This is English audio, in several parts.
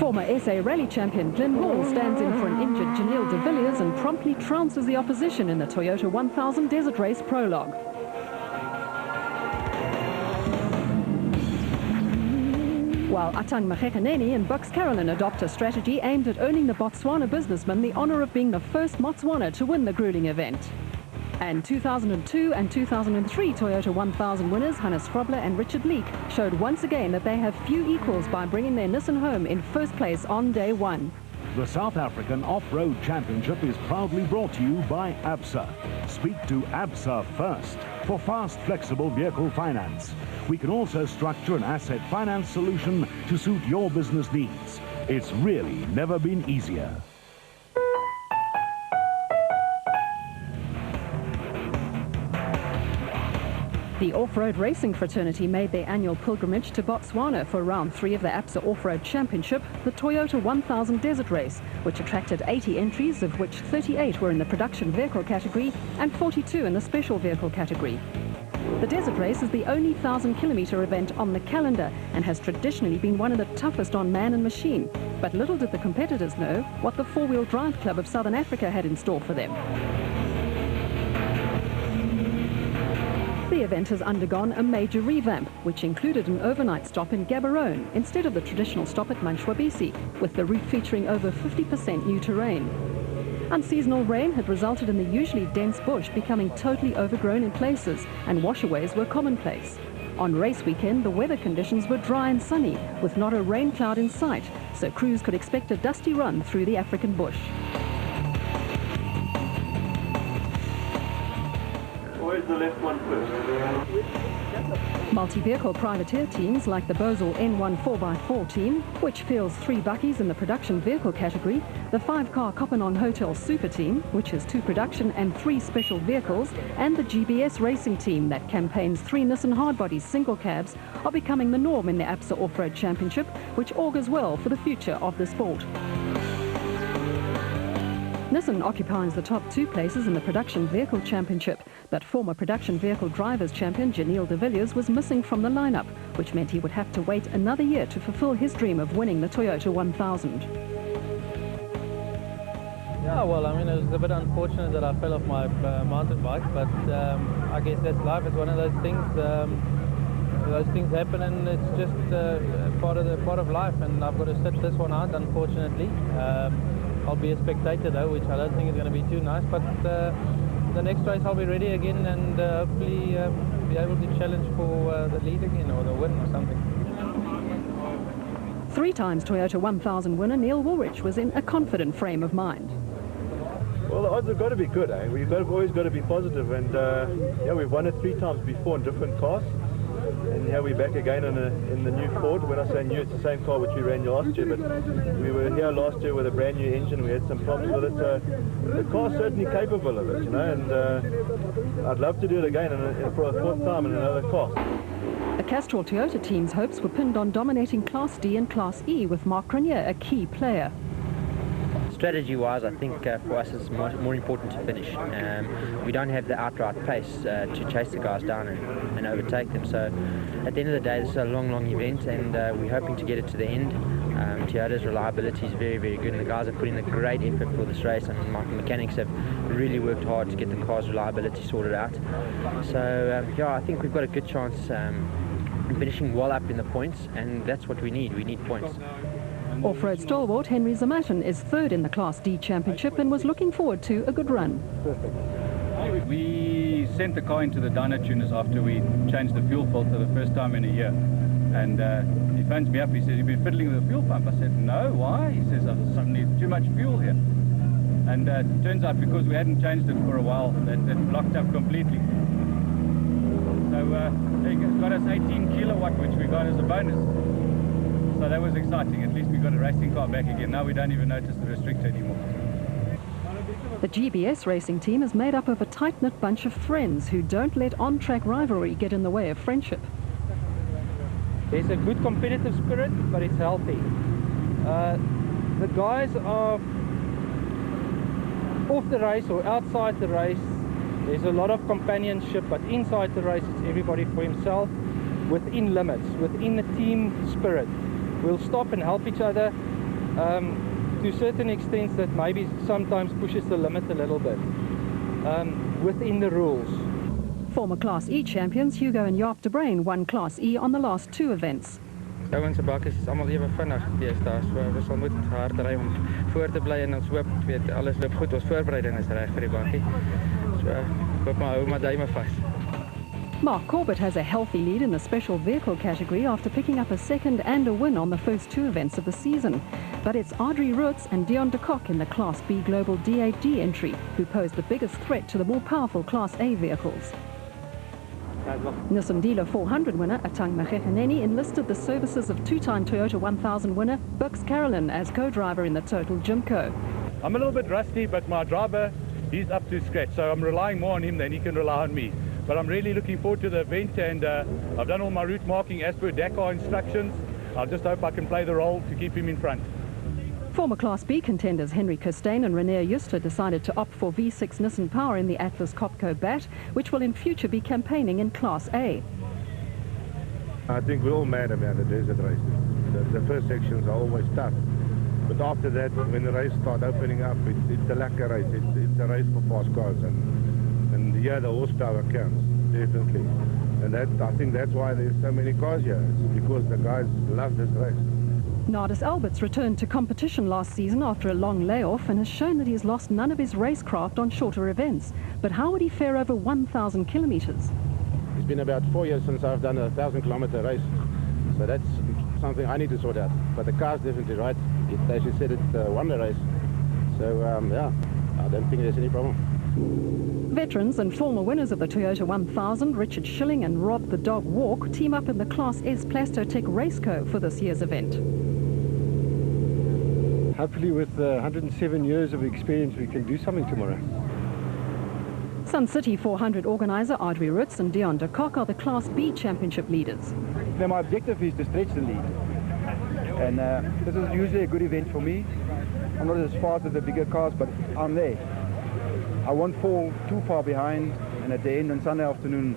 Former SA Rally champion Glenn Hall stands in for an injured Janelle de Villiers and promptly trounces the opposition in the Toyota 1000 Desert Race Prologue. While Atang Magekaneni and Bucks Carolyn adopt a strategy aimed at earning the Botswana businessman the honour of being the first Motswana to win the grueling event. And 2002 and 2003 Toyota 1000 winners Hannes Frobler and Richard Leek showed once again that they have few equals by bringing their Nissan home in first place on day one. The South African Off-Road Championship is proudly brought to you by ABSA. Speak to ABSA first for fast, flexible vehicle finance. We can also structure an asset finance solution to suit your business needs. It's really never been easier. The off-road racing fraternity made their annual pilgrimage to Botswana for round 3 of the ABSA Off-Road Championship, the Toyota 1000 Desert Race, which attracted 80 entries, of which 38 were in the production vehicle category and 42 in the special vehicle category. The Desert Race is the only 1,000-kilometre event on the calendar and has traditionally been one of the toughest on man and machine. But little did the competitors know what the Four-Wheel Drive Club of Southern Africa had in store for them. The event has undergone a major revamp, which included an overnight stop in Gaborone instead of the traditional stop at Manshwabisi, with the route featuring over 50% new terrain. Unseasonal rain had resulted in the usually dense bush becoming totally overgrown in places, and washaways were commonplace. On race weekend, the weather conditions were dry and sunny, with not a rain cloud in sight, so crews could expect a dusty run through the African bush. Where's the left one first? Multi-vehicle privateer teams like the Bosal N1 4x4 team, which fields 3 buckies in the production vehicle category, the 5-car Kopanong Hotel Super team, which has 2 production and 3 special vehicles, and the GBS racing team that campaigns 3 Nissan hardbodies single cabs, are becoming the norm in the ABSA Off-Road Championship, which augurs well for the future of the sport. Nissan occupies the top 2 places in the Production Vehicle Championship, but former Production Vehicle Drivers champion Janelle de Villiers was missing from the lineup, which meant he would have to wait another year to fulfill his dream of winning the Toyota 1000. Yeah, well, I mean, it was a bit unfortunate that I fell off my mountain bike, but I guess that's life. It's one of those things. Those things happen, and it's just part of life, and I've got to sit this one out, unfortunately. I'll be a spectator though, which I don't think is going to be too nice, but the next race I'll be ready again and hopefully be able to challenge for the lead again or the win or something. 3 times Toyota 1000 winner Neil Woolrich was in a confident frame of mind. Well, the odds have got to be good, eh? We've always got to be positive, and yeah, we've won it 3 times before in different cars. And here we're back again in the new Ford. When I say new, it's the same car which we ran last year, but we were here last year with a brand new engine. We had some problems with it, so the car's certainly capable of it, you know, and I'd love to do it again for a 4th time in another car. The Castrol Toyota team's hopes were pinned on dominating Class D and Class E, with Mark Grenier a key player. Strategy-wise, I think for us it's more important to finish. We don't have the outright pace to chase the guys down and overtake them. So at the end of the day, this is a long event, and we're hoping to get it to the end. Toyota's reliability is very, very good, and the guys have put in a great effort for this race, and my mechanics have really worked hard to get the car's reliability sorted out. So yeah, I think we've got a good chance finishing well up in the points, and that's what we need. We need points. Off-road stalwart Henry Zamatin is 3rd in the Class D Championship and was looking forward to a good run. We sent the car into the dyno tuners after we changed the fuel filter the first time in a year, and he phones me up. He says, "You've been fiddling with the fuel pump." I said, "No, why?" He says, "I've suddenly too much fuel here." And it turns out because we hadn't changed it for a while, that blocked up completely. So they got us 18 kilowatt, which we got as a bonus. So that was exciting. At least we got a racing car back again. Now we don't even notice the restrictor anymore. The GBS racing team is made up of a tight-knit bunch of friends who don't let on-track rivalry get in the way of friendship. There's a good competitive spirit, but it's healthy. The guys are off the race or outside the race. There's a lot of companionship, but inside the race it's everybody for himself, within limits, within the team spirit. We'll stop and help each other. To a certain extent that maybe sometimes pushes the limit a little bit within the rules. Former Class E champions Hugo and Jaap de Bruin won Class E on the last two events. Ouens se bak is almal ewe vinnig deesdae, so ons sal moet hard ry om voor te bly en ons hoop alles loop goed, ons voorbereiding is reg vir die bakkie. So hoop maar hou maar duime vas. Mark Corbett has a healthy lead in the special vehicle category after picking up a second and a win on the first two events of the season. But it's Audrey Roots and Dion de Kock in the Class B Global D8D entry who pose the biggest threat to the more powerful Class A vehicles. Nissan Dealer 400 winner Atang Mageghaneni enlisted the services of two-time Toyota 1000 winner Bux Carolyn as co-driver in the Total Jimco. I'm a little bit rusty, but my driver, he's up to scratch, so I'm relying more on him than he can rely on me. But I'm really looking forward to the event, and I've done all my route marking as per Dakar instructions. I just hope I can play the role to keep him in front. Former Class B contenders Henry Costain and René Juster decided to opt for V6 Nissan power in the Atlas Copco BAT, which will in future be campaigning in Class A. I think we're all mad about the desert races. The first sections are always tough. But after that, when the race starts opening up, it's a lacquer race. It's a race for fast cars. And yeah, the horsepower counts, definitely. And I think that's why there's so many cars here. It's because the guys love this race. Nardis Alberts returned to competition last season after a long layoff and has shown that he's lost none of his racecraft on shorter events. But how would he fare over 1,000 kilometres? It's been about 4 years since I've done a 1,000-kilometre race. So that's something I need to sort out. But the car's definitely right. As you said, it's a wonder race. So, yeah, I don't think there's any problem. Veterans and former winners of the Toyota 1000, Richard Schilling and Rob the Dog Walk, team up in the Class S Plastotech Raceco for this year's event. Hopefully with 107 years of experience we can do something tomorrow. Sun City 400 organiser Audrey Roots and Dion de Kock are the Class B championship leaders. Now my objective is to stretch the lead. And this is usually a good event for me. I'm not as fast as the bigger cars, but I'm there. I won't fall too far behind, and at the end on Sunday afternoon,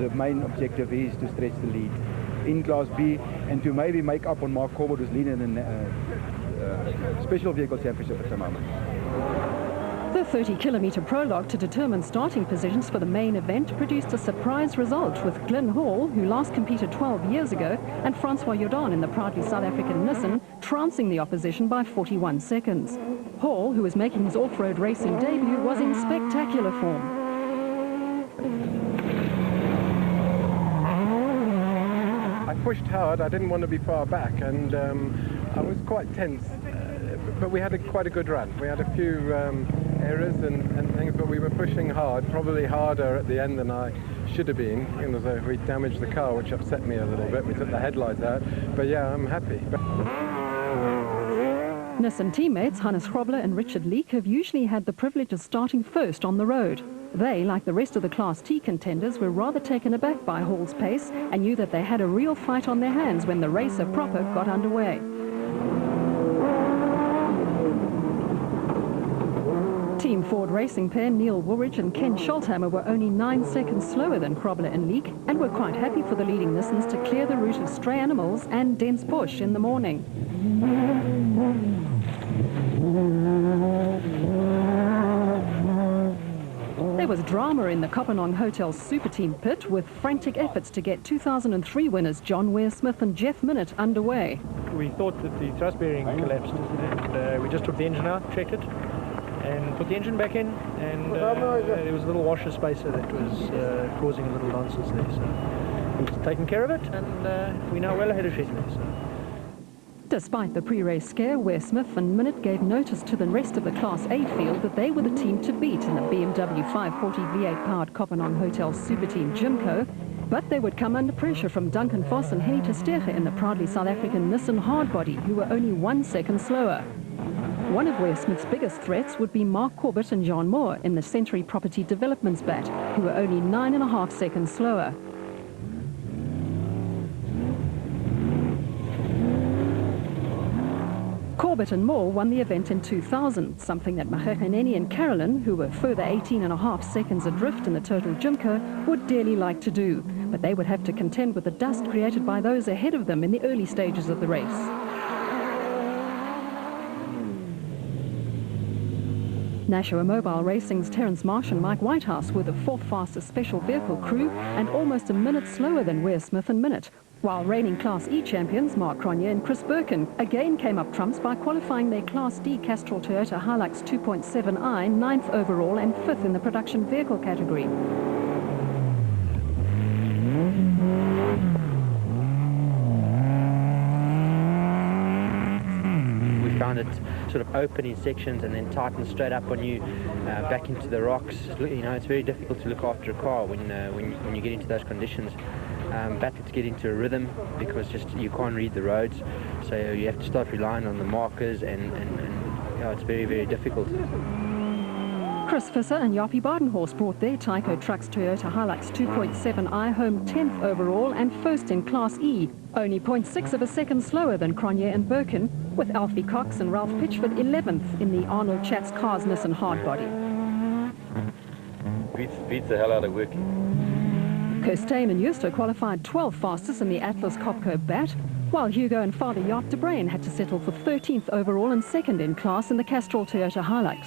the main objective is to stretch the lead in Class B and to maybe make up on Mark Corbett, who's leading in Special Vehicle Championship at the moment. The 30-kilometre prologue to determine starting positions for the main event produced a surprise result with Glyn Hall, who last competed 12 years ago, and Francois Jordan in the proudly South African Nissan, trouncing the opposition by 41 seconds. Hall, who was making his off-road racing debut, was in spectacular form. I pushed hard, I didn't want to be far back, and I was quite tense. But we had quite a good run. We had a few errors and things, but we were pushing hard, probably harder at the end than I should have been. We damaged the car, which upset me a little bit. We took the headlights out, but yeah, I'm happy. Nissan teammates Hannes Grobler and Richard Leek have usually had the privilege of starting first on the road. They, like the rest of the Class T contenders, were rather taken aback by Hall's pace and knew that they had a real fight on their hands when the racer proper got underway. Team Ford Racing pair Neil Woolridge and Ken Scholthammer were only 9 seconds slower than Grobler and Leek and were quite happy for the leading Nissans to clear the route of stray animals and dense bush in the morning. There was drama in the Kopanong Hotel Super Team pit with frantic efforts to get 2003 winners John Ware-Smith and Jeff Minnett underway. We thought that the thrust bearing collapsed, and we just took the engine out, checked it, and put the engine back in, and there was a little washer spacer that was causing a little nonsense there. So we've taken care of it, and we're now well ahead of schedule. So. Despite the pre-race scare, Ware-Smith and Minnett gave notice to the rest of the Class A field that they were the team to beat in the BMW 540 V8-powered Kopanong Hotel Super Team Jimco, but they would come under pressure from Duncan Voss and Henny Tersteege in the proudly South African Nissan Hardbody, who were only 1 second slower. One of Ware-Smith's biggest threats would be Mark Corbett and John Moore in the Century Property Developments BAT, who were only 9.5 seconds slower. Corbett and Moore won the event in 2000, something that Mageghaneni and Carolyn, who were further 18.5 seconds adrift in the Total Jimco, would dearly like to do. But they would have to contend with the dust created by those ahead of them in the early stages of the race. Nashua Mobile Racing's Terence Marsh and Mike Whitehouse were the fourth fastest special vehicle crew and almost a minute slower than Ware Smith and Minute. While reigning Class E champions Mark Cronje and Chris Birkin again came up trumps by qualifying their Class D Castrol Toyota Hilux 2.7i 9th overall and 5th in the production vehicle category. Found it sort of open in sections and then tighten straight up on you, back into the rocks. You know, it's very difficult to look after a car when you get into those conditions. Battle to get into a rhythm because just you can't read the roads, so you have to start relying on the markers, and you know, it's very, very difficult. Chris Visser and Jappie Badenhorst brought their Tyco Trucks Toyota Hilux 2.7i home 10th overall and first in Class E, only 0.6 of a second slower than Cronje and Birkin, with Alfie Cox and Ralph Pitchford 11th in the Arnold Chatz Cars Nissan Hardbody. Beats the hell out of working. Kirstein and Juster qualified 12th fastest in the Atlas Copco Bat, while Hugo and Father Jaap de Bruyn had to settle for 13th overall and second in class in the Castrol Toyota Hilux.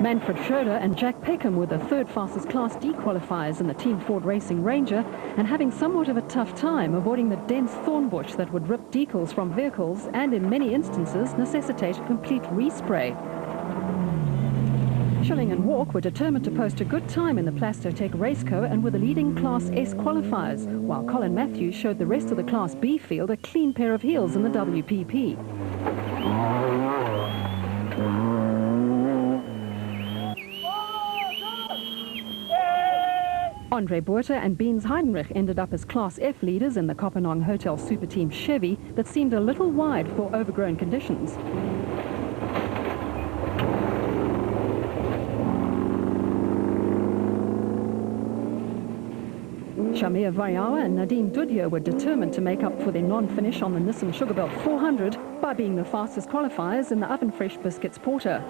Manfred Schroeder and Jack Peckham were the third fastest Class D qualifiers in the Team Ford Racing Ranger and having somewhat of a tough time avoiding the dense thorn bush that would rip decals from vehicles and in many instances necessitate a complete respray. Schilling and Walk were determined to post a good time in the Plastotech Raceco and were the leading Class S qualifiers, while Colin Matthews showed the rest of the Class B field a clean pair of heels in the WPP. Andre Buerter and Beans Heidenrich ended up as Class F leaders in the Kopanong Hotel Super Team Chevy that seemed a little wide for overgrown conditions. Shamir Variawa and Nadine Dudio were determined to make up for their non-finish on the Nissan Sugarbelt 400 by being the fastest qualifiers in the Oven Fresh Biscuits Porter.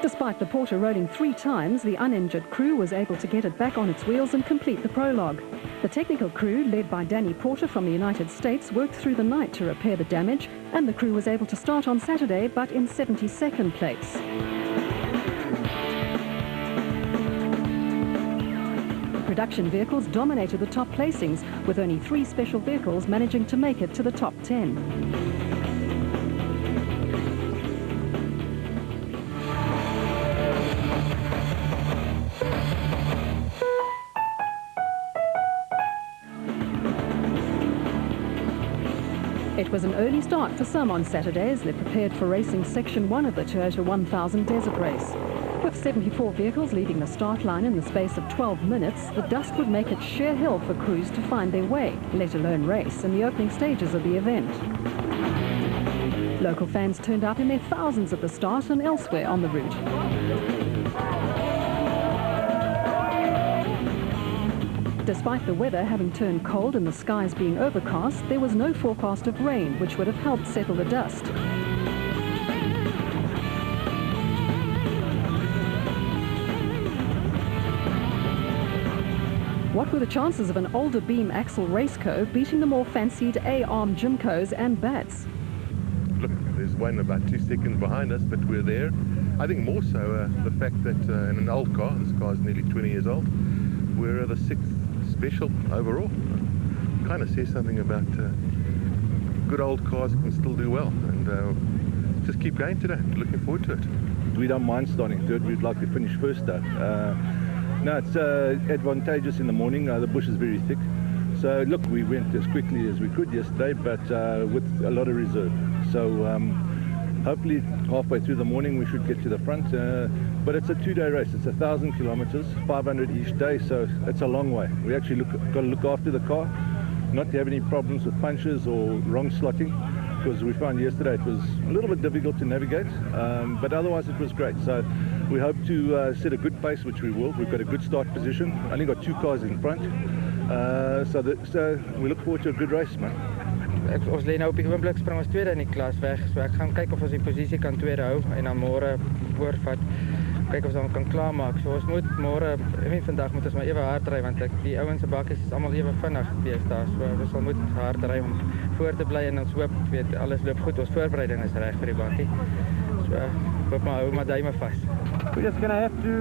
Despite the Porter rolling 3 times, the uninjured crew was able to get it back on its wheels and complete the prologue. The technical crew, led by Danny Porter from the United States, worked through the night to repair the damage, and the crew was able to start on Saturday, but in 72nd place. Production vehicles dominated the top placings, with only 3 special vehicles managing to make it to the top 10. It was an early start for some on Saturday as they prepared for racing Section 1 of the Toyota 1000 Desert Race. With 74 vehicles leaving the start line in the space of 12 minutes, the dust would make it sheer hill for crews to find their way, let alone race, in the opening stages of the event. Local fans turned out in their thousands at the start and elsewhere on the route. Despite the weather having turned cold and the skies being overcast, there was no forecast of rain, which would have helped settle the dust. What were the chances of an older beam axle Raceco beating the more fancied A-arm Jimcos and Bats? Look, there's one about 2 seconds behind us, but we're there. I think more so the fact that in an old car, this car's nearly 20 years old, we're the 6th special overall. Kind of says something about good old cars can still do well, and just keep going today. Looking forward to it. We don't mind starting third. We'd like to finish first though. No, it's advantageous in the morning. The bush is very thick, so look, we went as quickly as we could yesterday, but with a lot of reserve. So hopefully halfway through the morning we should get to the front. But it's a 2-day race. It's 1,000 kilometers, 500 each day, so it's a long way. We actually got to look after the car, not to have any problems with punches or wrong slotting, because we found yesterday it was a little bit difficult to navigate, but otherwise it was great. So we hope to set a good pace, which we will. We've got a good start position. Only got 2 cars in front, so we look forward to a good race, man. Ons lê nou op die oomblik spring ons tweede in die klas weg, so ek gaan kyk of ons die posisie kan tweede hou en dan môre oorvat. kyk of ons kan klaarmaak. So ons moet môre, vandag moet ons maar ewe hard ry want die ouens se bakkies is almal ewe vinnig deesdae. So ons sal moet hard ry om voor te bly en ons hoop alles loop goed. Ons voorbereiding is reg vir die bakkie. So hoop maar hou maar duime vas. We're just going to have to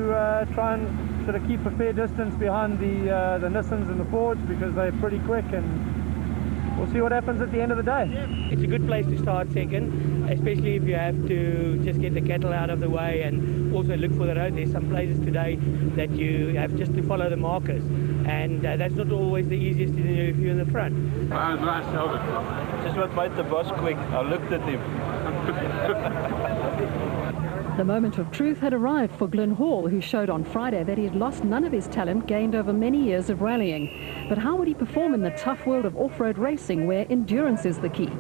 try and sort of keep a fair distance behind the Nissans and the Fords because they're pretty quick, and we'll see what happens at the end of the day. It's a good place to start second, especially if you have to just get the cattle out of the way and also look for the road. There's some places today that you have just to follow the markers, and that's not always the easiest to do if you're in the front. Just what made the boss quick. I looked at him. The moment of truth had arrived for Glyn Hall, who showed on Friday that he had lost none of his talent gained over many years of rallying. But how would he perform in the tough world of off-road racing where endurance is the key?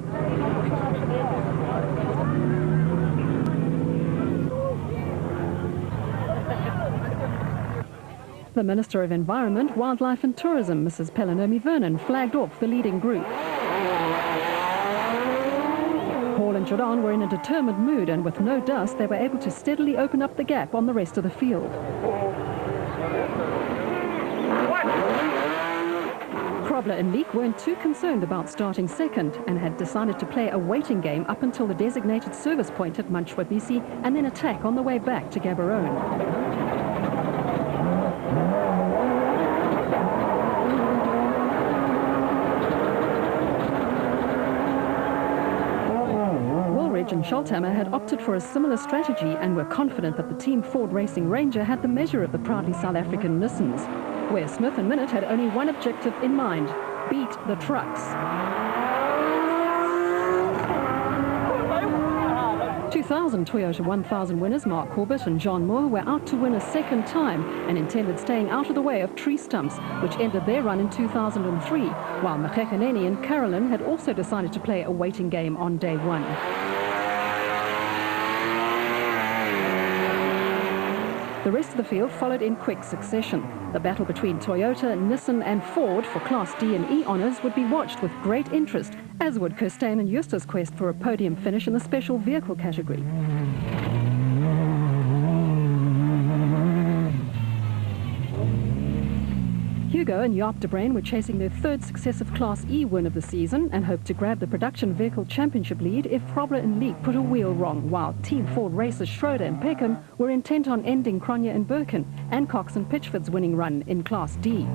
The Minister of Environment, Wildlife and Tourism, Mrs. Pelanomi Vernon, flagged off the leading group. Paul and Jordan were in a determined mood, and with no dust, they were able to steadily open up the gap on the rest of the field. Krobler and Leek weren't too concerned about starting second and had decided to play a waiting game up until the designated service point at Manchwabisi and then attack on the way back to Gaborone. And Scholthammer had opted for a similar strategy and were confident that the Team Ford Racing Ranger had the measure of the proudly South African Nissans, where Smith and Minute had only one objective in mind: beat the trucks. 2000 Toyota 1000 winners Mark Corbett and John Moore were out to win a second time and intended staying out of the way of tree stumps, which ended their run in 2003, while Mekhekaneni and Carolyn had also decided to play a waiting game on day one. The rest of the field followed in quick succession. The battle between Toyota, Nissan and Ford for Class D and E honours would be watched with great interest, as would Kirstein and Justus' quest for a podium finish in the special vehicle category. Hugo and Jaap de Bruin were chasing their third successive Class E win of the season and hoped to grab the production vehicle championship lead if Krobler and Leek put a wheel wrong, while Team Ford racers Schroeder and Peckham were intent on ending Cronje and Birkin and Cox and Pitchford's winning run in Class D.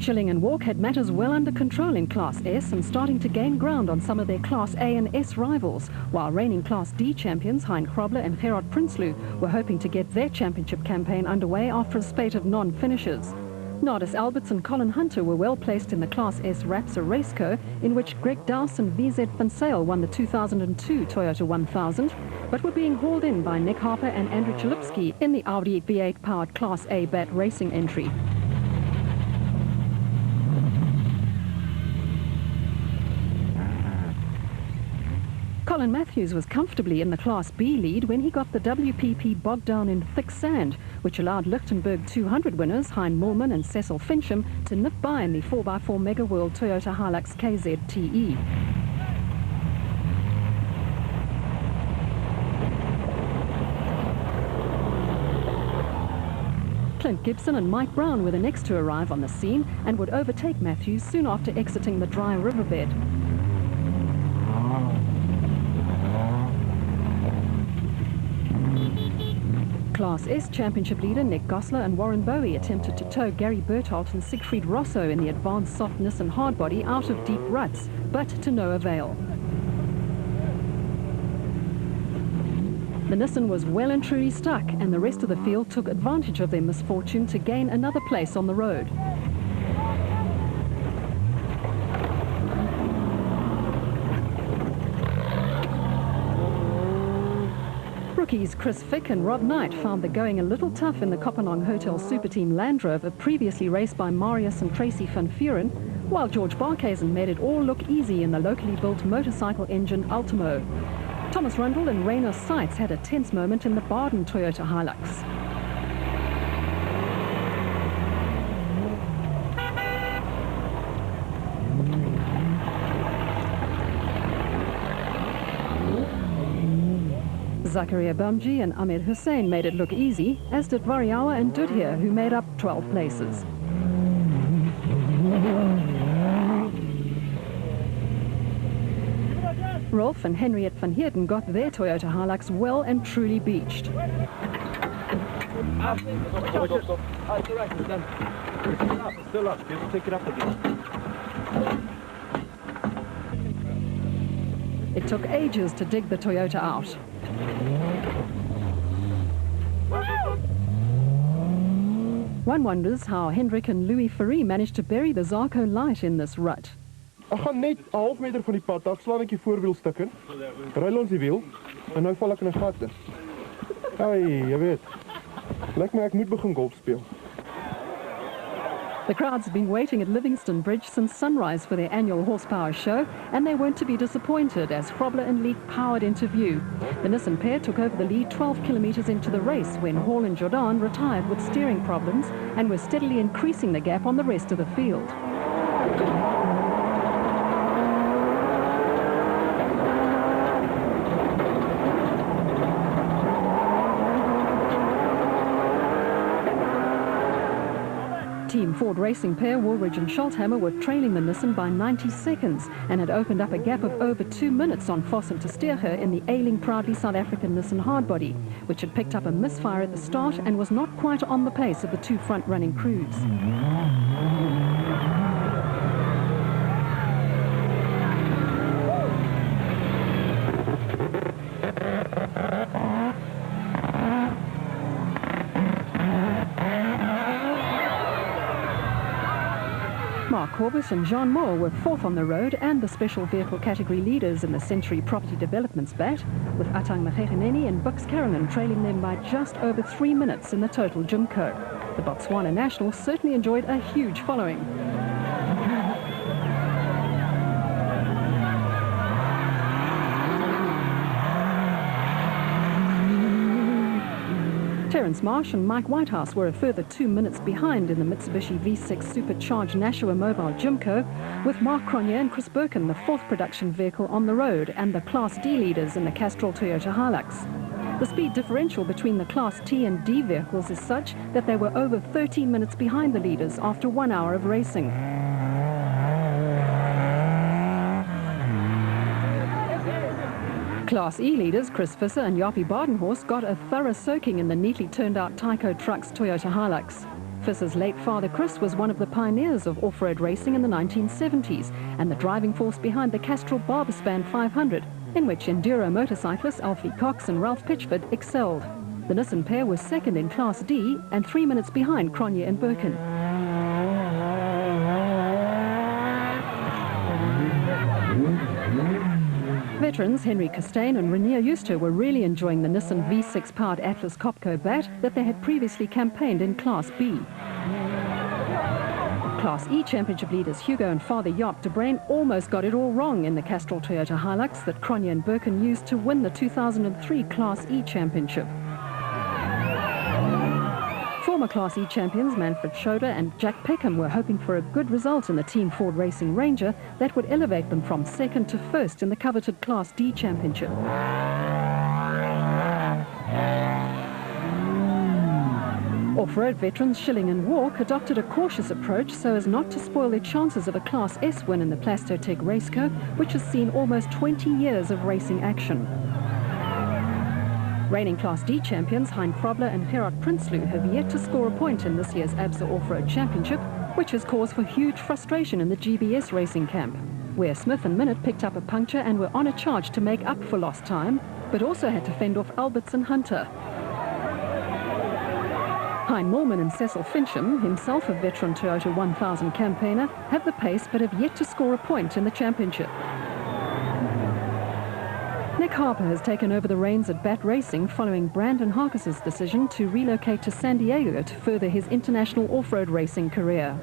Schilling and Walk had matters well under control in Class S and starting to gain ground on some of their Class A and S rivals, while reigning Class D champions Hein Krobler and Gerard Prinsloo were hoping to get their championship campaign underway after a spate of non-finishers. Nardis Alberts and Colin Hunter were well placed in the Class S Rapsa Raceco, in which Greg Dowse and VZ Van Sale won the 2002 Toyota 1000, but were being hauled in by Nick Harper and Andrew Chalupsky in the Audi V8-powered Class A BAT racing entry. Colin Matthews was comfortably in the Class B lead when he got the WPP bogged down in thick sand, which allowed Lichtenberg 200 winners Hein Moorman and Cecil Fincham to nip by in the 4x4 Mega World Toyota Hilux KZTE. Clint Gibson and Mike Brown were the next to arrive on the scene and would overtake Matthews soon after exiting the dry riverbed. Class S championship leader Nick Gosler and Warren Bowie attempted to tow Gary Bertholdt and Siegfried Rosso in the advanced soft Nissan hardbody out of deep ruts, but to no avail. The Nissan was well and truly stuck, and the rest of the field took advantage of their misfortune to gain another place on the road. Rookies Chris Fick and Rob Knight found the going a little tough in the Kopanong Hotel Super Team Land Rover, previously raced by Marius and Tracy van Vuren, while George Barkhuizen made it all look easy in the locally built motorcycle engine Ultimo. Thomas Rundle and Rainer Seitz had a tense moment in the Baden Toyota Hilux. Zakaria Bamji and Ahmed Hussein made it look easy, as did Variawa and Dudhir, who made up 12 places. Rolf and Henriette van Heerden got their Toyota Hilux well and truly beached. Still up. You have to take it up again. It took ages to dig the Toyota out. One wonders how Hendrik and Louis Ferry managed to bury the Zarco Light in this rut. Ek gaan net 'n half meter van die pad af, slaan ek die voorwiel stuk in. Ruil ons die wiel en nou val ek in 'n gat in. Ai, jy weet. Lyk my ek moet begin golf speel. The crowds have been waiting at Livingston Bridge since sunrise for their annual horsepower show, and they weren't to be disappointed as Frobler and Leek powered into view. The Nissan pair took over the lead 12 kilometres into the race when Hall and Jordan retired with steering problems and were steadily increasing the gap on the rest of the field. Team Ford Racing pair Woolridge and Scholthammer were trailing the Nissan by 90 seconds and had opened up a gap of over 2 minutes on Vos and Testerger in the ailing proudly South African Nissan hardbody, which had picked up a misfire at the start and was not quite on the pace of the two front-running crews. Mark Corbett and Jean Moore were fourth on the road and the special vehicle category leaders in the Century Property Developments bat, with Atang Magegeneni and Bux Carolyn trailing them by just over 3 minutes in the total Jimco. The Botswana Nationals certainly enjoyed a huge following. Terence Marsh and Mike Whitehouse were a further 2 minutes behind in the Mitsubishi V6 Supercharged Nashua Mobile Jimco, with Mark Cronje and Chris Birkin the fourth production vehicle on the road and the Class D leaders in the Castrol Toyota Hilux. The speed differential between the Class T and D vehicles is such that they were over 13 minutes behind the leaders after 1 hour of racing. Class E leaders Chris Visser and Jaapie Badenhorst got a thorough soaking in the neatly turned out Tyco Trucks Toyota Hilux. Visser's late father Chris was one of the pioneers of off-road racing in the 1970s and the driving force behind the Castrol Barbaspan 500, in which enduro motorcyclists Alfie Cox and Ralph Pitchford excelled. The Nissan pair was second in Class D and 3 minutes behind Cronje and Birkin. Veterans Henry Costain and Renier Euster were really enjoying the Nissan V6-powered Atlas Copco bat that they had previously campaigned in Class B. Class E Championship leaders Hugo and Father Jaap de Bruin almost got it all wrong in the Castrol Toyota Hilux that Cronje and Birkin used to win the 2003 Class E Championship. Former Class E champions Manfred Schroeder and Jack Peckham were hoping for a good result in the Team Ford Racing Ranger that would elevate them from second to first in the coveted Class D Championship. Off-road veterans Schilling and Walk adopted a cautious approach so as not to spoil their chances of a Class S win in the Plastotec Raceco, which has seen almost 20 years of racing action. Reigning Class D champions Hein Frobler and Gerard Prinsloo have yet to score a point in this year's ABSA Off-Road Championship, which has caused for huge frustration in the GBS racing camp, where Smith and Minute picked up a puncture and were on a charge to make up for lost time, but also had to fend off Alberts and Hunter. Hein Moorman and Cecil Fincham, himself a veteran Toyota 1000 campaigner, have the pace but have yet to score a point in the championship. Nick Harper has taken over the reins at Bat Racing following Brandon Harkis's decision to relocate to San Diego to further his international off-road racing career.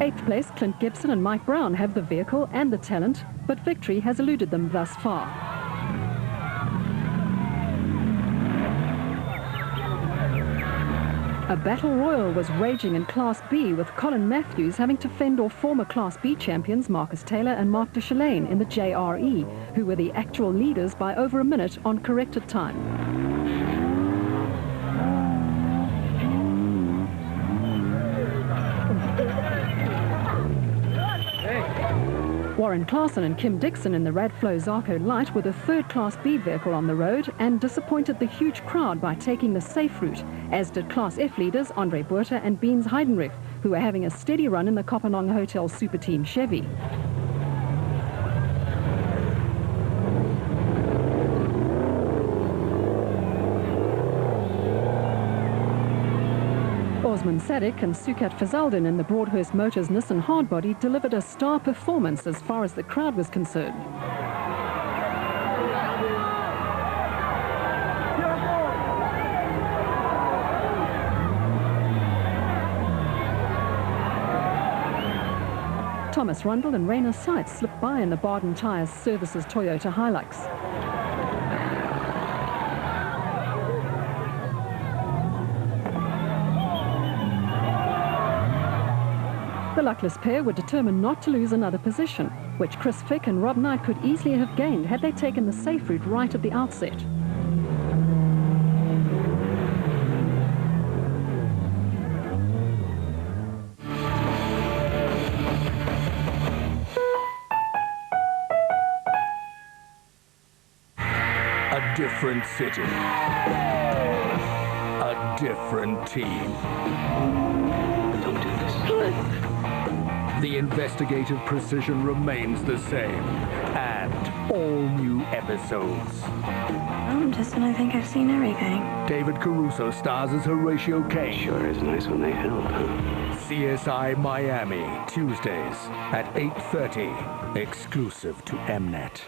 8th place, Clint Gibson and Mike Brown have the vehicle and the talent, but victory has eluded them thus far. A battle royal was raging in Class B, with Colin Matthews having to fend off former Class B champions Marcus Taylor and Mark de Chalane in the JRE, who were the actual leaders by over a minute on corrected time. Warren Claassen and Kim Dixon in the Radflow Zarco Light were the third Class B vehicle on the road and disappointed the huge crowd by taking the safe route, as did Class F leaders Andre Buerta and Beans Heidenreich, who were having a steady run in the Kopanong Hotel Super Team Chevy. Osman Sadik and Sukat Fazaldin in the Broadhurst Motors Nissan Hardbody delivered a star performance as far as the crowd was concerned. Thomas Rundle and Rainer Seitz slipped by in the Baden Tyres Services Toyota Hilux. The luckless pair were determined not to lose another position, which Chris Fick and Rob Knight could easily have gained had they taken the safe route right at the outset. A different city. A different team. Don't do this. The investigative precision remains the same, and all new episodes. Just when I think I've seen everything. David Caruso stars as Horatio Kane. Sure is nice when they help, huh? CSI Miami, Tuesdays at 8:30, exclusive to Mnet.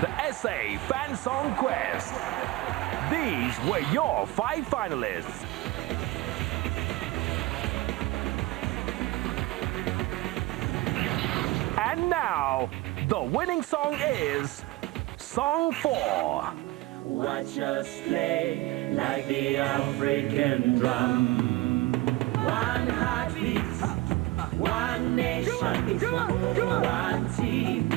The SA Fan Song Quest. These were your 5 finalists. And now, the winning song is Song 4. Watch us play like the African drum. One heartbeat, one nation, one team.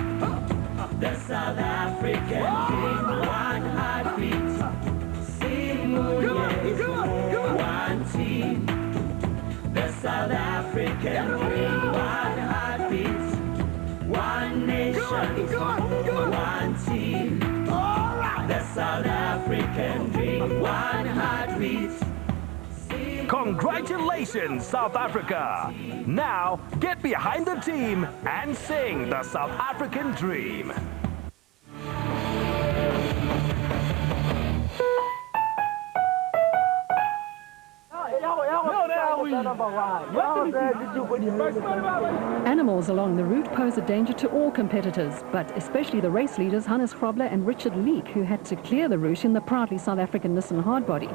The South African dream. One heartbeat, sing one team. The South African dream. One heartbeat. One nation, one team, the South African dream, one heartbeat. Congratulations, South Africa! Now, get behind the team and sing the South African dream. Animals along the route pose a danger to all competitors, but especially the race leaders Hannes Grobler and Richard Leek, who had to clear the route in the proudly South African Nissan Hardbody.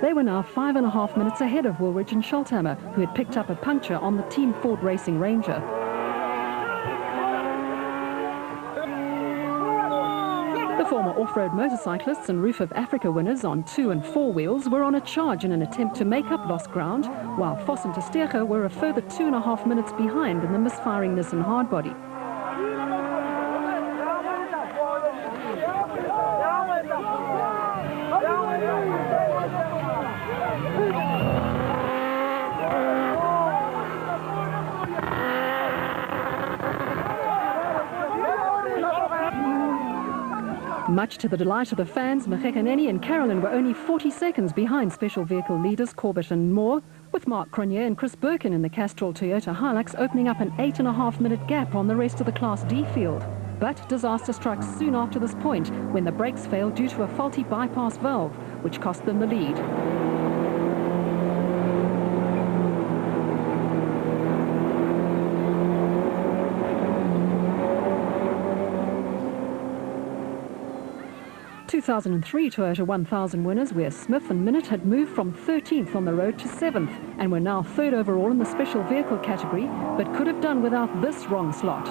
They were now 5.5 minutes ahead of Woolridge and Scholthammer, who had picked up a puncture on the Team Ford Racing Ranger. The former off-road motorcyclists and Roof of Africa winners on 2 and 4 wheels were on a charge in an attempt to make up lost ground, while Vos and Testego were a further 2.5 minutes behind in the misfiring Nissan Hardbody. Much to the delight of the fans, Mchekaneni and Carolyn were only 40 seconds behind special vehicle leaders Corbett and Moore, with Mark Cronje and Chris Birkin in the Castrol Toyota Hilux opening up an 8.5 minute gap on the rest of the Class D field. But disaster struck soon after this point when the brakes failed due to a faulty bypass valve, which cost them the lead. The 2003 Toyota 1000 winners, where Smith and Minute had moved from 13th on the road to 7th and were now 3rd overall in the special vehicle category, but could have done without this wrong slot.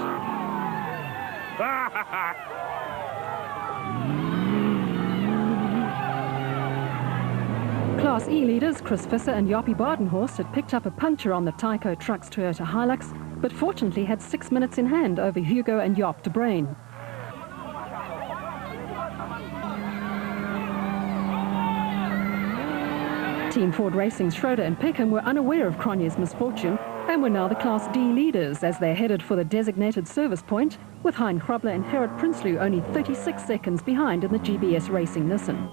Class E leaders Chris Visser and Jaapie Badenhorst had picked up a puncture on the Tyco Trucks Toyota Hilux, but fortunately had 6 minutes in hand over Hugo and Jaap de Bruin. Team Ford Racing's Schroeder and Peckham were unaware of Cronje's misfortune and were now the Class D leaders as they headed for the designated service point, with Hein Grobler and Gerrit Prinsloo only 36 seconds behind in the GBS Racing Nissan.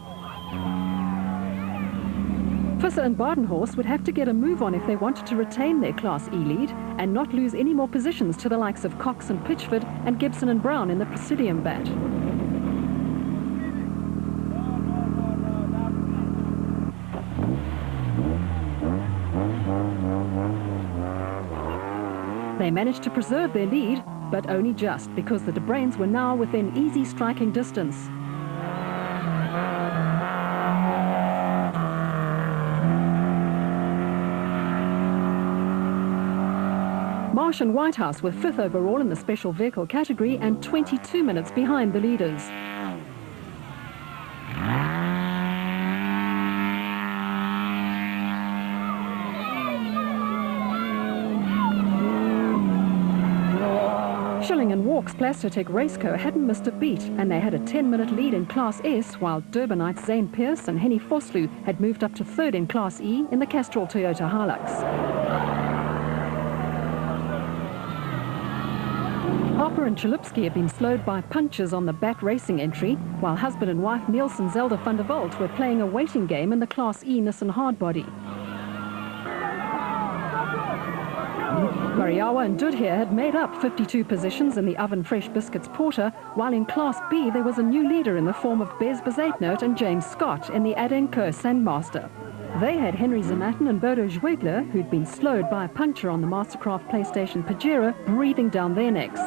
Visser and Badenhorst would have to get a move on if they wanted to retain their Class E lead and not lose any more positions to the likes of Cox and Pitchford and Gibson and Brown in the Presidium bat. They managed to preserve their lead, but only just, because the de Bruins were now within easy striking distance. Marsh and Whitehouse were 5th overall in the special vehicle category and 22 minutes behind the leaders. Schilling and Walk's Plastotech Raceco hadn't missed a beat, and they had a 10-minute lead in Class S, while Durbanites Zane Pierce and Henny Vosloo had moved up to 3rd in Class E in the Castrol Toyota Hilux. Harper and Chalupsky had been slowed by punches on the BAT Racing entry, while husband and wife Nielsen Zelda van der Walt were playing a waiting game in the Class E Nissan Hardbody. Mariawa and Dudheer had made up 52 positions in the Oven Fresh Biscuits Porter, while in Class B there was a new leader in the form of Bez Bezaitnote and James Scott in the Adenco Sandmaster. They had Henry Zamatin and Bodo Zweigler, who'd been slowed by a puncture on the Mastercraft PlayStation Pajero, breathing down their necks.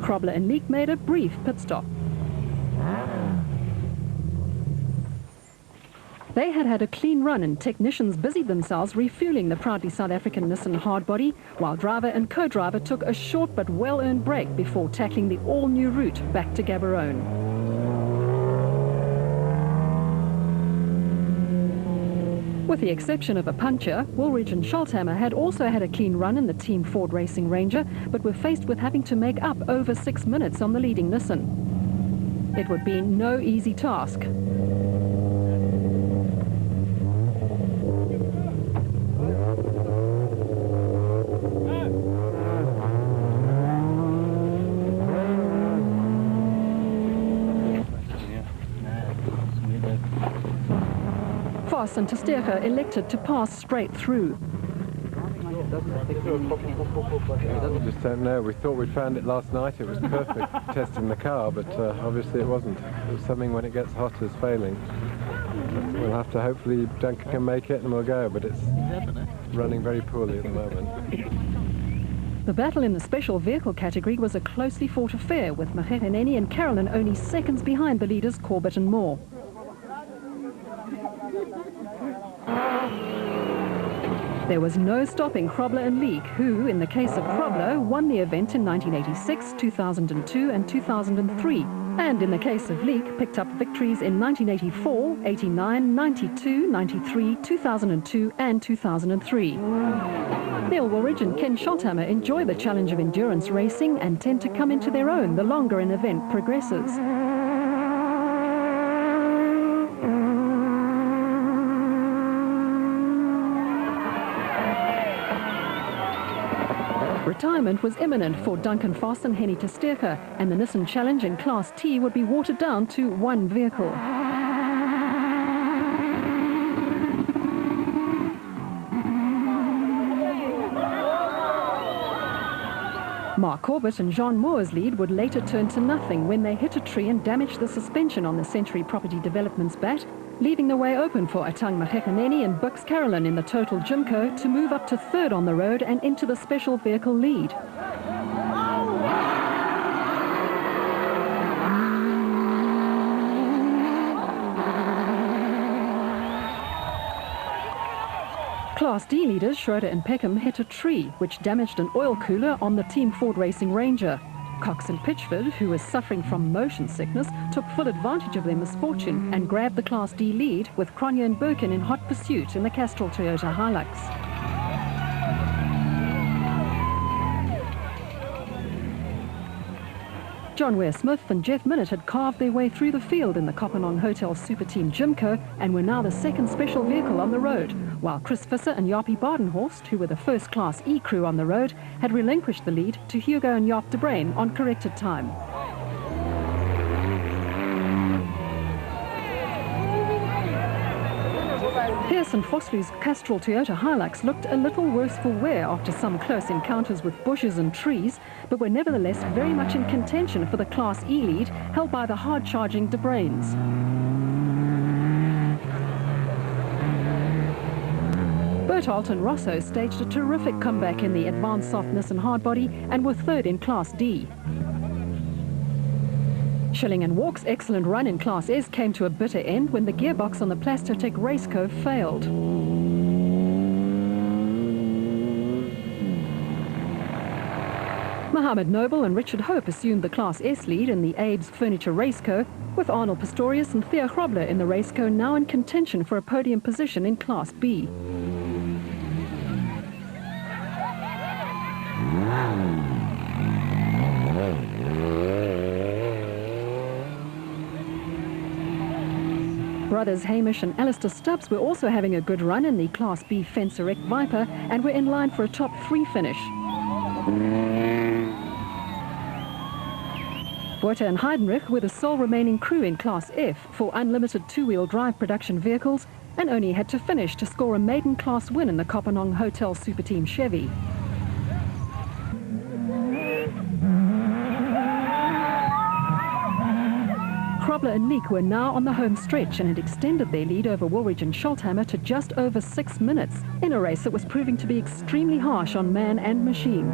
Grobler and Leek made a brief pit stop. They had had a clean run and technicians busied themselves refueling the proudly South African Nissan Hardbody, while driver and co-driver took a short but well-earned break before tackling the all-new route back to Gaborone. With the exception of a puncher, Woolridge and Scholthammer had also had a clean run in the Team Ford Racing Ranger, but were faced with having to make up over 6 minutes on the leading Nissan. It would be no easy task. Voss and Testerga elected to pass straight through. Just don't know. We thought we'd found it last night. It was perfect testing the car, but obviously it wasn't. It was something when it gets hot is failing. We'll have to hopefully Duncan can make it and we'll go, but it's running very poorly at the moment. The battle in the special vehicle category was a closely fought affair, with Mahereneni and Carolyn only seconds behind the leaders Corbett and Moore. There was no stopping Grobler and Leek, who, in the case of Grobler, won the event in 1986, 2002 and 2003, and in the case of Leek, picked up victories in 1984, 89, 92, 93, 2002 and 2003. Neil Woolridge and Ken Scholthammer enjoy the challenge of endurance racing and tend to come into their own the longer an event progresses. Retirement was imminent for Duncan Voss and Henny Testerga, and the Nissan Challenge in Class T would be watered down to one vehicle. Mark Corbett and Jean Moore's lead would later turn to nothing when they hit a tree and damaged the suspension on the Century Property Development's bat, leaving the way open for Atang Mahekaneni and Bux Carolyn in the Total Jimco to move up to 3rd on the road and into the special vehicle lead. Class D leaders Schroeder and Peckham hit a tree, which damaged an oil cooler on the Team Ford Racing Ranger. Cox and Pitchford, who was suffering from motion sickness, took full advantage of their misfortune and grabbed the Class D lead, with Cronje and Birkin in hot pursuit in the Castrol Toyota Hilux. John Ware-Smith and Jeff Minnett had carved their way through the field in the Kopanong Hotel Super Team Jimco and were now the second special vehicle on the road, while Chris Visser and Jaapie Badenhorst, who were the first Class E crew on the road, had relinquished the lead to Hugo and Jaap de Bruin on corrected time. Pearson Vosloo's Castrol Toyota Hilux looked a little worse for wear after some close encounters with bushes and trees, but were nevertheless very much in contention for the Class E lead, held by the hard-charging de Bruins. Berthold and Rosso staged a terrific comeback in the advanced softness and hardbody and were third in Class D. Schilling and Walk's excellent run in Class S came to a bitter end when the gearbox on the Plastotec Raceco failed. Mohammed Noble and Richard Hope assumed the Class S lead in the Abe's Furniture Raceco, with Arnold Pistorius and Theo Grobler in the Raceco now in contention for a podium position in Class B. Brothers Hamish and Alistair Stubbs were also having a good run in the Class B Fencer Viper and were in line for a top 3 finish. Botha and Heidenreich were the sole remaining crew in Class F for unlimited two-wheel drive production vehicles and only had to finish to score a maiden class win in the Kopanong Hotel Super Team Chevy. Grobler and Leek were now on the home stretch and had extended their lead over Woolridge and Scholthammer to just over 6 minutes in a race that was proving to be extremely harsh on man and machine.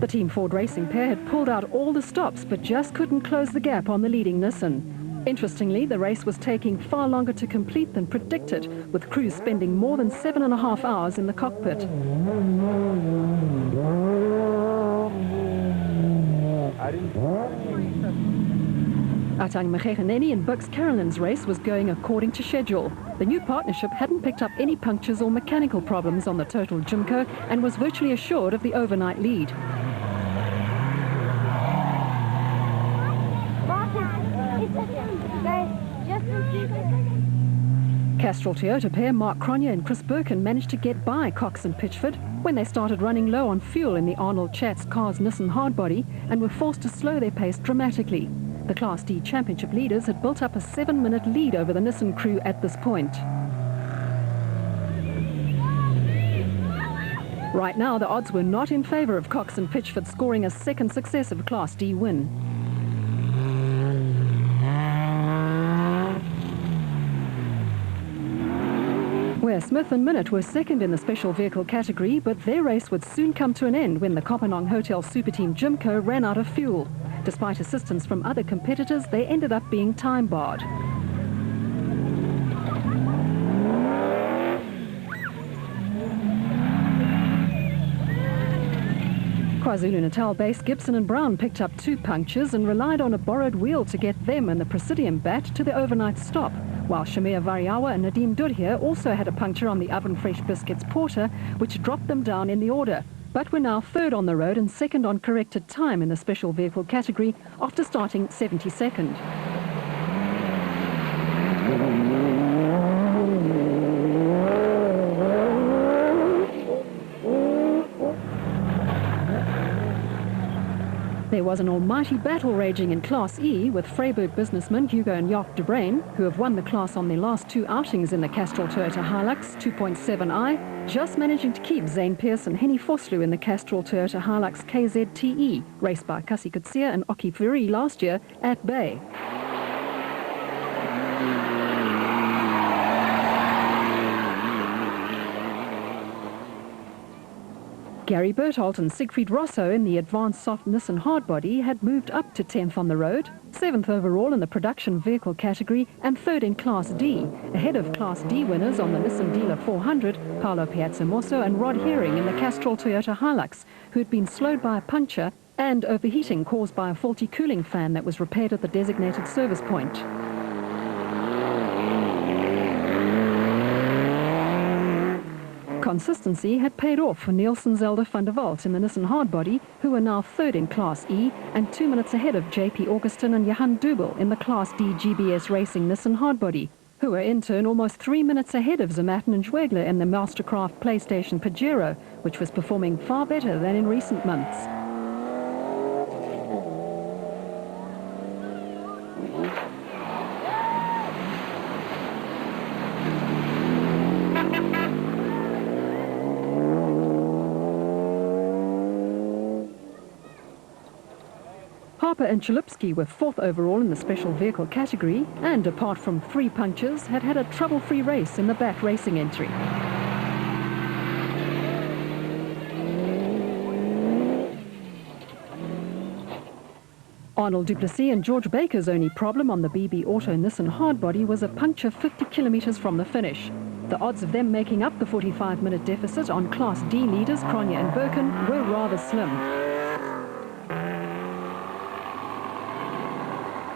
The Team Ford Racing pair had pulled out all the stops but just couldn't close the gap on the leading Nissan. Interestingly, the race was taking far longer to complete than predicted, with crews spending more than 7.5 hours in the cockpit. Atang Mageganeni and Bucks Carolyn's race was going according to schedule. The new partnership hadn't picked up any punctures or mechanical problems on the Total Jimco and was virtually assured of the overnight lead. Castrol Toyota pair Mark Cronje and Chris Birkin managed to get by Cox and Pitchford when they started running low on fuel in the Arnold Chatz Cars Nissan hardbody and were forced to slow their pace dramatically. The Class D championship leaders had built up a 7-minute lead over the Nissan crew at this point. Right now, the odds were not in favor of Cox and Pitchford scoring a second successive Class D win. Ware Smith and Minnett were second in the special vehicle category, but their race would soon come to an end when the Kopanong Hotel Super Team Jimco ran out of fuel. Despite assistance from other competitors, they ended up being time barred. KwaZulu-Natal-based Gibson and Brown picked up 2 punctures and relied on a borrowed wheel to get them and the Presidium bat to the overnight stop, while Shamir Variawa and Nadim Dudhir also had a puncture on the Oven Fresh Biscuits Porter, which dropped them down in the order, but were now third on the road and second on corrected time in the special vehicle category after starting 72nd. There was an almighty battle raging in Class E with Freiburg businessmen Hugo and Jaap de Bruin, who have won the class on their last 2 outings in the Castrol Toyota Hilux 2.7i, just managing to keep Zane Pearce and Henny Vosloo in the Castrol Toyota Hilux KZTE, raced by Kasi Kutsia and Oki Furi last year, at bay. Gary Berthold and Siegfried Rosso in the advanced soft Nissan hardbody had moved up to 10th on the road, 7th overall in the production vehicle category and 3rd in Class D, ahead of Class D winners on the Nissan Dealer 400, Paolo Piazzamosso and Rod Herring in the Castrol Toyota Hilux, who had been slowed by a puncture and overheating caused by a faulty cooling fan that was repaired at the designated service point. Consistency had paid off for Nielsen Zelda van der Walt in the Nissan hardbody, who are now 3rd in Class E and 2 minutes ahead of JP Augustin and Johan Dubel in the Class D GBS Racing Nissan hardbody, who are in turn almost 3 minutes ahead of Zermatten and Schwegler in the Mastercraft PlayStation Pajero, which was performing far better than in recent months. Harper and Chalupsky were 4th overall in the special vehicle category and, apart from 3 punctures, had had a trouble-free race in the BAT racing entry. Arnold Duplessis and George Baker's only problem on the BB Auto Nissan hardbody was a puncture 50 kilometers from the finish. The odds of them making up the 45-minute deficit on Class D leaders Cronje and Birken were rather slim.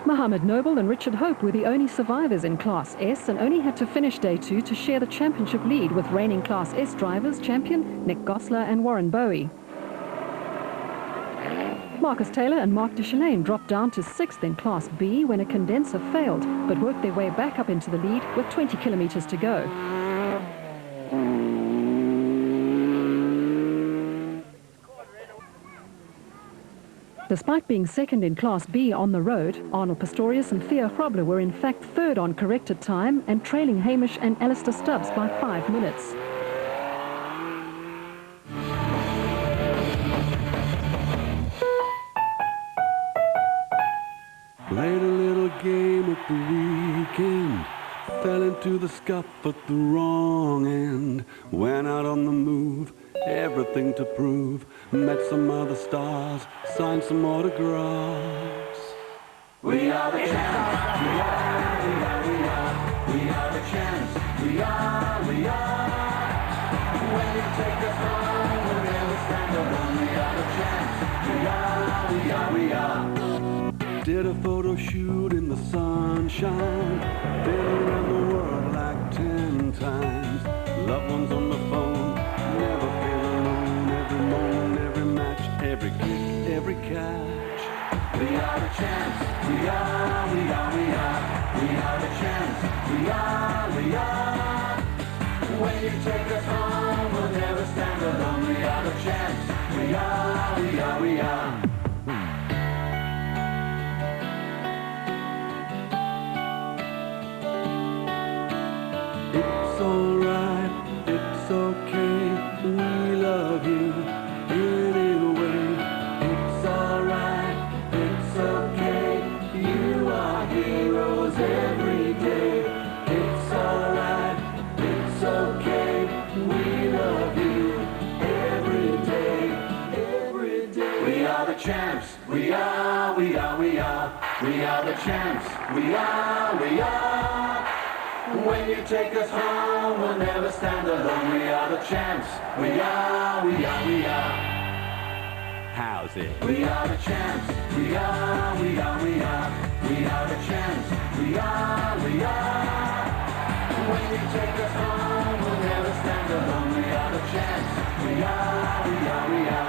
Mohammed Noble and Richard Hope were the only survivors in Class S and only had to finish Day 2 to share the championship lead with reigning Class S drivers champion Nick Gosler and Warren Bowie. Marcus Taylor and Mark Deschelaine dropped down to 6th in Class B when a condenser failed, but worked their way back up into the lead with 20 kilometers to go. Despite being 2nd in Class B on the road, Arnold Pistorius and Theo Grobler were in fact 3rd on corrected time and trailing Hamish and Alistair Stubbs by 5 minutes. Played a little game at the weekend, fell into the scuff at the wrong end, went out on the move, everything to prove, met some other stars, signed some autographs. We are the champs, we are, we are, we are, we are the champs, we are, we are. When you take us home, we'll never stand alone. We are the champs, we are, we are, we are. Did a photo shoot in the sunshine, been around the world like 10 times, loved ones on the phone, never feel alone, every moment, every match, every kick, every catch. We are the champs, we are, we are, we are, we are the champs, we are, we are. When you take us home, we'll never stand alone. We are the champs, we are, we are, we are. It's alright, it's okay, we love you anyway. It's alright, it's okay, you are heroes every day. It's alright, it's okay, we love you every day, every day. We are the champs, we are, we are, we are, we are the champs, we are, we are. When you take us home, we'll never stand alone. We are the champs, we are, we are, we are. How's it? We are the champs, we are, we are, we are. We are the champs, we are, we are. When you take us home, we'll never stand alone. We are the champs, we are, we are, we are.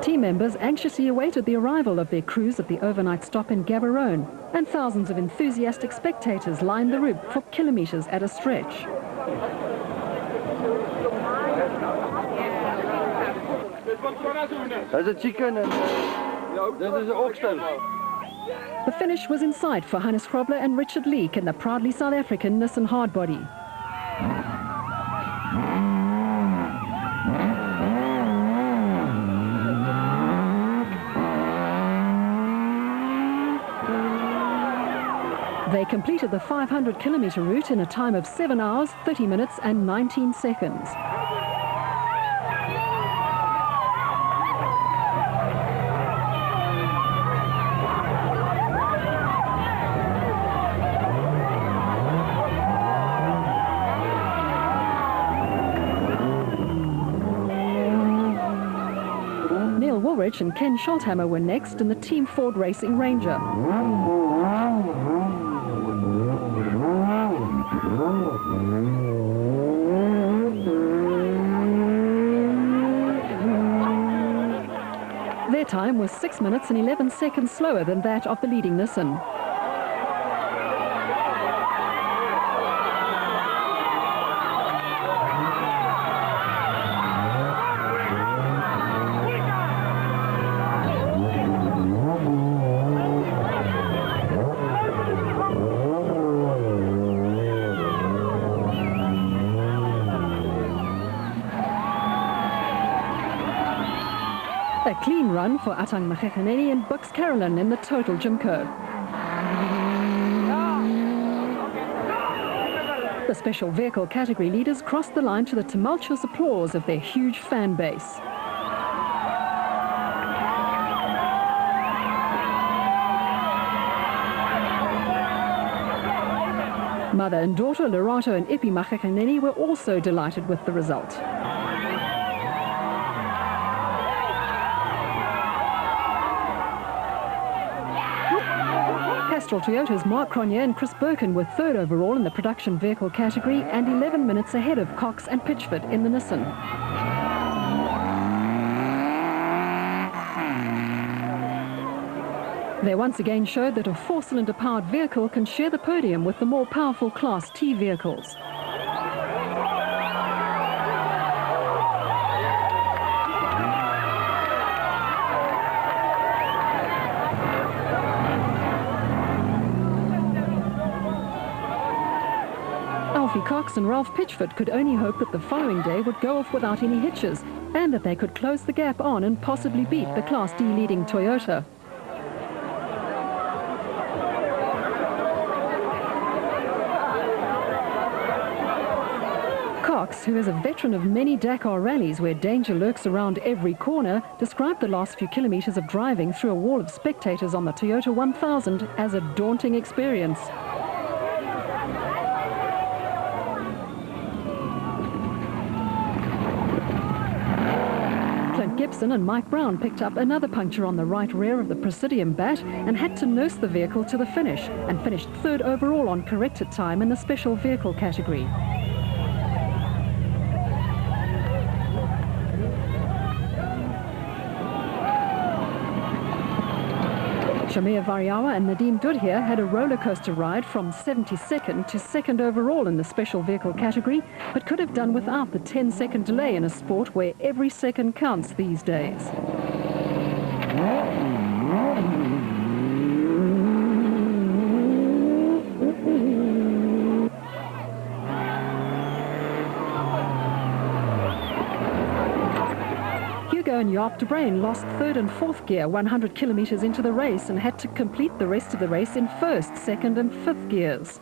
Team members anxiously awaited the arrival of their crews at the overnight stop in Gaborone, and thousands of enthusiastic spectators lined the route for kilometers at a stretch. There's a chicken and there's an oxtail. The finish was in sight for Hannes Grobler and Richard Leek in the proudly South African Nissan hardbody. They completed the 500-kilometre route in a time of 7 hours, 30 minutes and 19 seconds. Neil Woolrich and Ken Scholthammer were next in the Team Ford Racing Ranger. Their time was 6 minutes and 11 seconds slower than that of the leading Nissan. A clean run for Atang Makgekgeneni and Bux Carolyn in the total Jimco. The special vehicle category leaders crossed the line to the tumultuous applause of their huge fan base. Mother and daughter Lerato and Ipi Makgekgeneni were also delighted with the result. Castrol Toyota's Mark Cronje and Chris Birkin were third overall in the production vehicle category and 11 minutes ahead of Cox and Pitchford in the Nissan. They once again showed that a four-cylinder powered vehicle can share the podium with the more powerful Class T vehicles. Alfie Cox and Ralph Pitchford could only hope that the following day would go off without any hitches and that they could close the gap on and possibly beat the Class D leading Toyota. Cox, who is a veteran of many Dakar rallies where danger lurks around every corner, described the last few kilometres of driving through a wall of spectators on the Toyota 1000 as a daunting experience. Clint Gibson and Mike Brown picked up another puncture on the right rear of the Presidium Bat and had to nurse the vehicle to the finish and finished third overall on corrected time in the special vehicle category. Shamir Variawa and Nadeem Dudhia had a roller coaster ride from 72nd to 2nd overall in the special vehicle category, but could have done without the 10-second delay in a sport where every second counts these days. And Jaap de Bruin lost third and fourth gear 100 kilometres into the race and had to complete the rest of the race in first, second and fifth gears.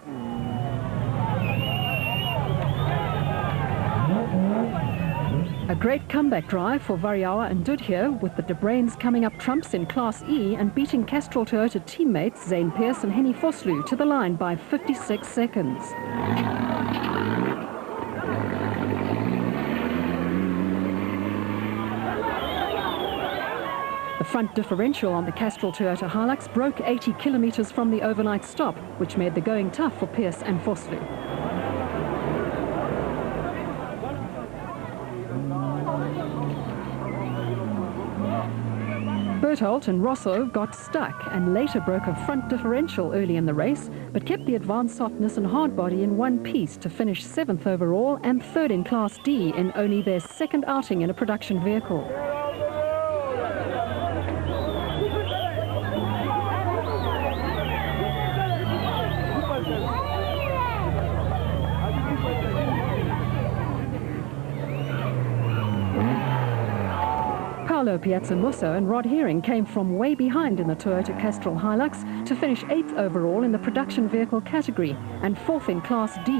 A great comeback drive for Variawa and Dudhia, with the de Bruins coming up trumps in Class E and beating Castrol Toyota teammates Zane Pearce and Henny Vosloo to the line by 56 seconds. The front differential on the Castrol Toyota Hilux broke 80 kilometres from the overnight stop, which made the going tough for Pearce and Vosloo. Berthold and Rosso got stuck and later broke a front differential early in the race, but kept the advanced softness and hardbody in one piece to finish 7th overall and 3rd in Class D in only their second outing in a production vehicle. Paolo Piazzamusso and Rod Herring came from way behind in the Toyota Castrol Hilux to finish 8th overall in the production vehicle category and 4th in Class D,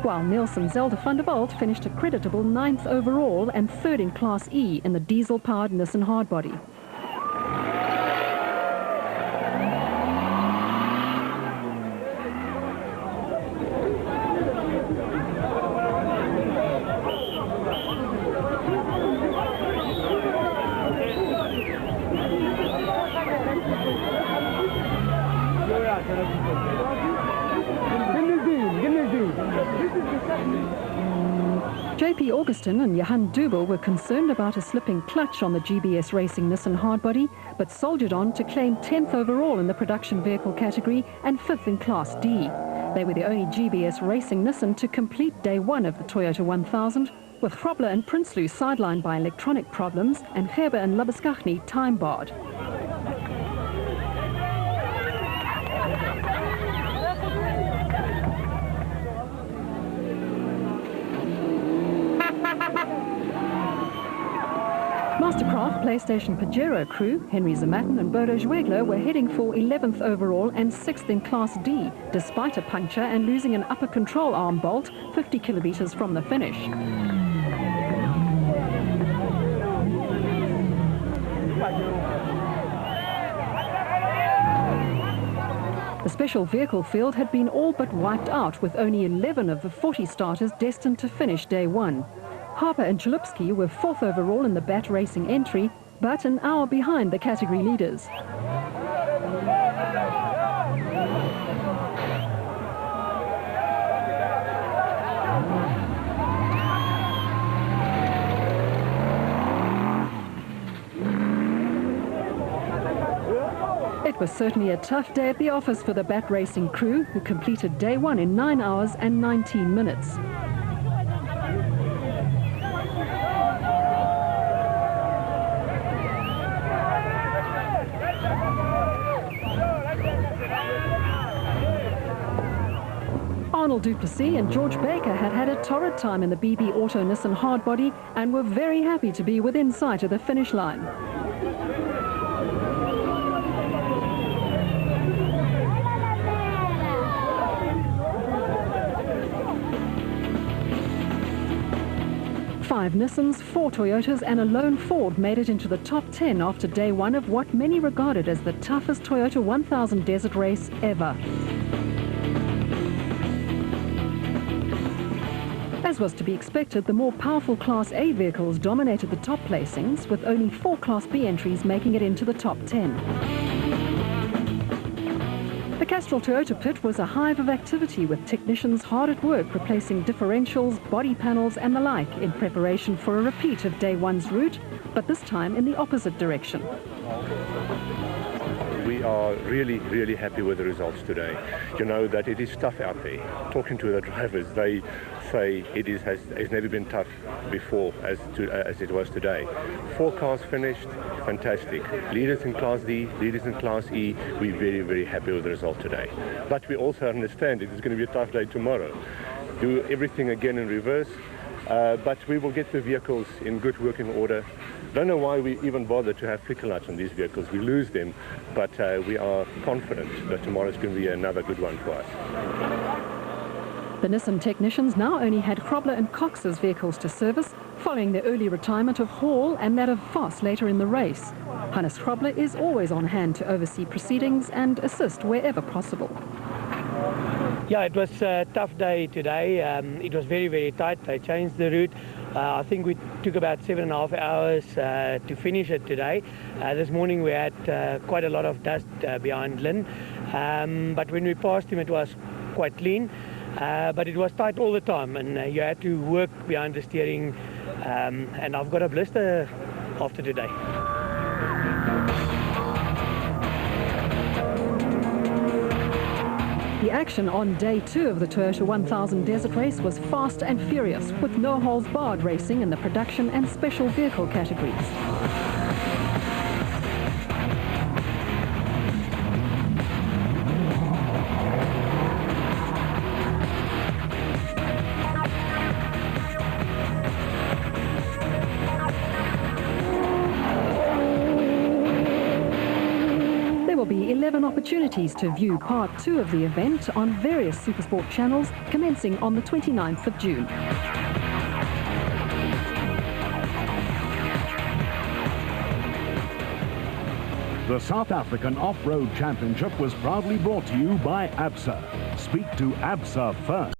while Nielsen Zelda van der Walt finished a creditable 9th overall and 3rd in Class E in the diesel-powered Nissan hardbody. JP Augustin and Johan Dubel were concerned about a slipping clutch on the GBS Racing Nissan hardbody, but soldiered on to claim 10th overall in the production vehicle category and 5th in Class D. They were the only GBS Racing Nissan to complete day one of the Toyota 1000, with Grobler and Prinsloo sidelined by electronic problems and Gerber and Labuschagne time-barred. Mastercraft PlayStation Pajero crew, Henry Zamatin and Bodo Schwegler, were heading for 11th overall and 6th in Class D, despite a puncture and losing an upper control arm bolt 50 kilometers from the finish. The special vehicle field had been all but wiped out, with only 11 of the 40 starters destined to finish day one. Harper and Chalupsky were 4th overall in the BAT Racing entry, but an hour behind the category leaders. It was certainly a tough day at the office for the BAT Racing crew, who completed day one in 9 hours and 19 minutes. Arnold du Plessis and George Baker had had a torrid time in the BB Auto Nissan hardbody and were very happy to be within sight of the finish line. Five Nissans, 4 Toyotas and a lone Ford made it into the top 10 after day one of what many regarded as the toughest Toyota 1000 desert race ever. As was to be expected, the more powerful Class A vehicles dominated the top placings, with only 4 Class B entries making it into the top 10. The Castrol Toyota pit was a hive of activity, with technicians hard at work replacing differentials, body panels and the like in preparation for a repeat of day one's route, but this time in the opposite direction. We are really, really happy with the results today. You know that it is tough out there. Talking to the drivers, they say it has never been tough before as it was today. 4 cars finished, fantastic. Leaders in Class D, leaders in Class E, we're very, very happy with the result today. But we also understand it is going to be a tough day tomorrow. Do everything again in reverse, but we will get the vehicles in good working order. Don't know why we even bother to have flicker lights on these vehicles. We lose them, but we are confident that tomorrow is going to be another good one for us. The Nissan technicians now only had Grobler and Cox's vehicles to service, following the early retirement of Hall and that of Voss later in the race. Hannes Grobler is always on hand to oversee proceedings and assist wherever possible. Yeah, it was a tough day today. It was very, very tight. They changed the route. I think we took about 7.5 hours to finish it today. This morning we had quite a lot of dust behind Lynn, but when we passed him it was quite clean, but it was tight all the time, and you had to work behind the steering, and I've got a blister after today. The action on day 2 of the Toyota 1000 Desert Race was fast and furious, with no holds barred racing in the production and special vehicle categories. 11 opportunities to view Part 2 of the event on various Supersport channels, commencing on the 29th of June. The South African Off-Road Championship was proudly brought to you by ABSA. Speak to ABSA first.